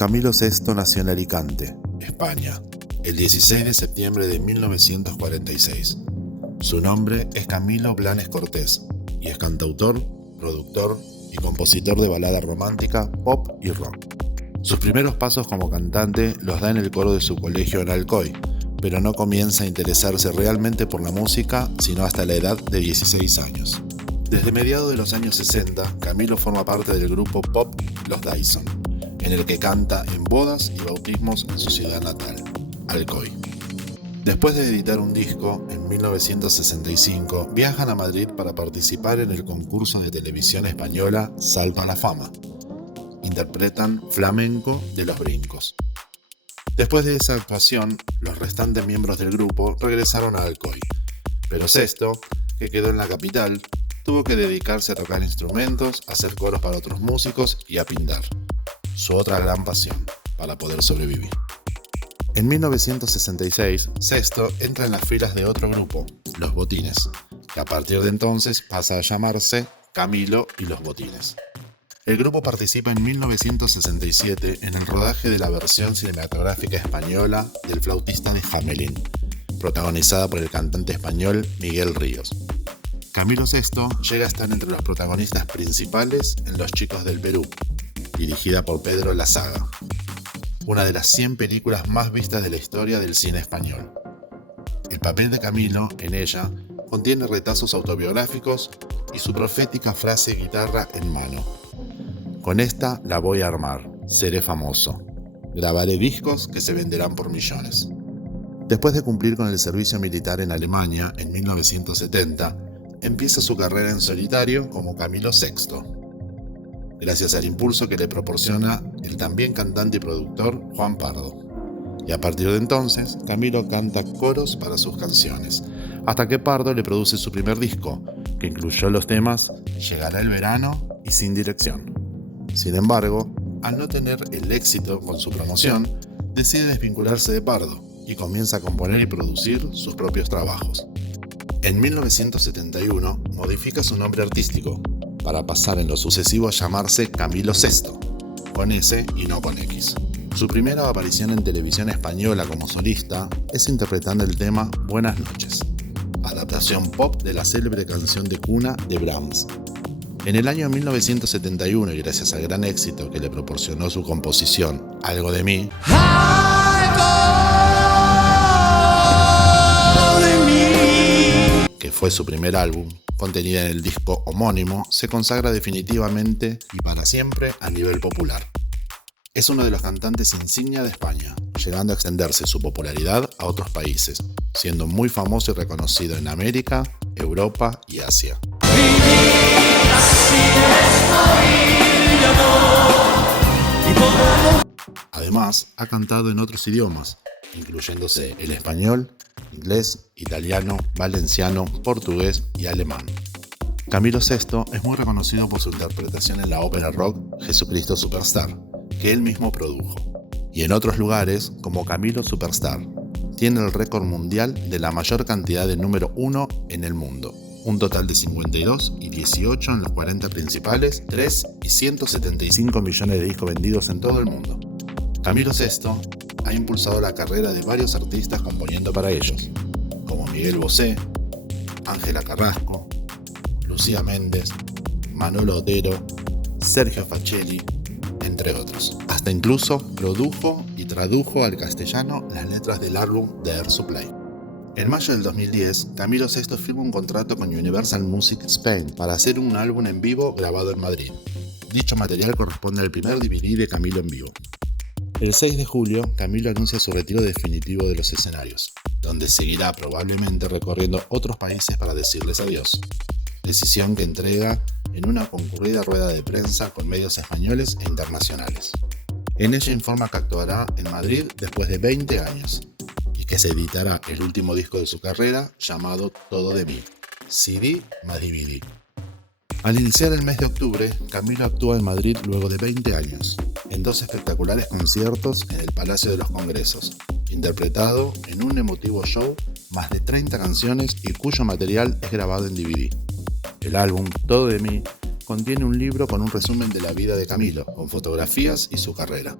Camilo VI nació en Alicante, España, el 16 de septiembre de 1946. Su nombre es Camilo Blanes Cortés y es cantautor, productor y compositor de balada romántica, pop y rock. Sus primeros pasos como cantante los da en el coro de su colegio en Alcoy, pero no comienza a interesarse realmente por la música sino hasta la edad de 16 años. Desde mediados de los años 60, Camilo forma parte del grupo pop Los Dyson, en el que canta en bodas y bautismos en su ciudad natal, Alcoy. Después de editar un disco, en 1965, viajan a Madrid para participar en el concurso de televisión española Salto a la Fama. Interpretan Flamenco de Los Brincos. Después de esa actuación, los restantes miembros del grupo regresaron a Alcoy, pero Sesto, que quedó en la capital, tuvo que dedicarse a tocar instrumentos, a hacer coros para otros músicos y a pintar, su otra gran pasión, para poder sobrevivir. En 1966, Sesto entra en las filas de otro grupo, Los Botines, que a partir de entonces pasa a llamarse Camilo y Los Botines. El grupo participa en 1967 en el rodaje de la versión cinematográfica española del Flautista de Hamelin, protagonizada por el cantante español Miguel Ríos. Camilo VI llega a estar entre los protagonistas principales en Los Chicos del Perú, dirigida por Pedro Lazaga, una de las 100 películas más vistas de la historia del cine español. El papel de Camilo en ella contiene retazos autobiográficos y su profética frase guitarra en mano: "Con esta la voy a armar, seré famoso, grabaré discos que se venderán por millones". Después de cumplir con el servicio militar en Alemania en 1970, empieza su carrera en solitario como Camilo VI, gracias al impulso que le proporciona el también cantante y productor Juan Pardo. Y a partir de entonces, Camilo canta coros para sus canciones, hasta que Pardo le produce su primer disco, que incluyó los temas Llegará el verano y Sin dirección. Sin embargo, al no tener el éxito con su promoción, decide desvincularse de Pardo y comienza a componer y producir sus propios trabajos. En 1971 modifica su nombre artístico para pasar en lo sucesivo a llamarse Camilo VI, con S y no con X. Su primera aparición en televisión española como solista es interpretando el tema Buenas noches, adaptación pop de la célebre canción de cuna de Brahms. En el año 1971, y gracias al gran éxito que le proporcionó su composición Algo de mí, que fue su primer álbum, contenida en el disco homónimo, se consagra definitivamente y para siempre a nivel popular. Es uno de los cantantes insignia de España, llegando a extenderse su popularidad a otros países, siendo muy famoso y reconocido en América, Europa y Asia. Además, ha cantado en otros idiomas, incluyéndose el español, inglés, italiano, valenciano, portugués y alemán. Camilo VI es muy reconocido por su interpretación en la ópera rock Jesucristo Superstar, que él mismo produjo, y en otros lugares como Camilo Superstar. Tiene el récord mundial de la mayor cantidad de número 1 en el mundo, un total de 52 y 18 en los 40 principales, 3 y 175 millones de discos vendidos en todo el mundo. Camilo VI ha impulsado la carrera de varios artistas componiendo para ellos, como Miguel Bosé, Ángela Carrasco, Lucía Méndez, Manolo Otero, Sergio Facelli, entre otros. Hasta incluso produjo y tradujo al castellano las letras del álbum The Air Supply. En mayo del 2010, Camilo VI firma un contrato con Universal Music Spain para hacer un álbum en vivo grabado en Madrid. Dicho material corresponde al primer DVD de Camilo en vivo. El 6 de julio, Camilo anuncia su retiro definitivo de los escenarios, donde seguirá probablemente recorriendo otros países para decirles adiós. Decisión que entrega en una concurrida rueda de prensa con medios españoles e internacionales. En ella informa que actuará en Madrid después de 20 años y que se editará el último disco de su carrera llamado Todo de mí, CD más DVD. Al iniciar el mes de octubre, Camilo actúa en Madrid luego de 20 años, en 2 espectaculares conciertos en el Palacio de los Congresos, interpretado en un emotivo show, más de 30 canciones y cuyo material es grabado en DVD. El álbum Todo de mí contiene un libro con un resumen de la vida de Camilo, con fotografías y su carrera.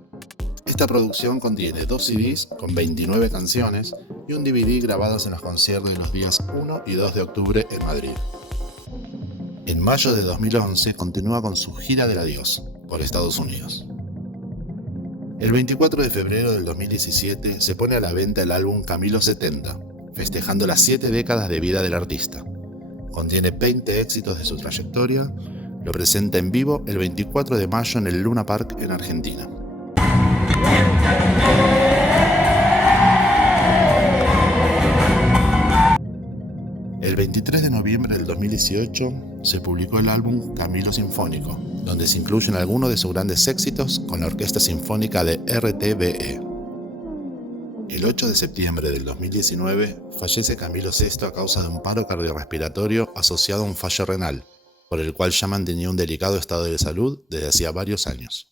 Esta producción contiene 2 CDs con 29 canciones y un DVD grabados en los conciertos de los días 1 y 2 de octubre en Madrid. En mayo de 2011 continúa con su gira del adiós por Estados Unidos. El 24 de febrero del 2017 se pone a la venta el álbum Camilo 70, festejando las 7 décadas de vida del artista. Contiene 20 éxitos de su trayectoria. Lo presenta en vivo el 24 de mayo en el Luna Park en Argentina. El 23 de noviembre del 2018 se publicó el álbum Camilo Sinfónico, donde se incluyen algunos de sus grandes éxitos con la Orquesta Sinfónica de RTVE. El 8 de septiembre del 2019 fallece Camilo VI a causa de un paro cardiorrespiratorio asociado a un fallo renal, por el cual ya mantenía un delicado estado de salud desde hacía varios años.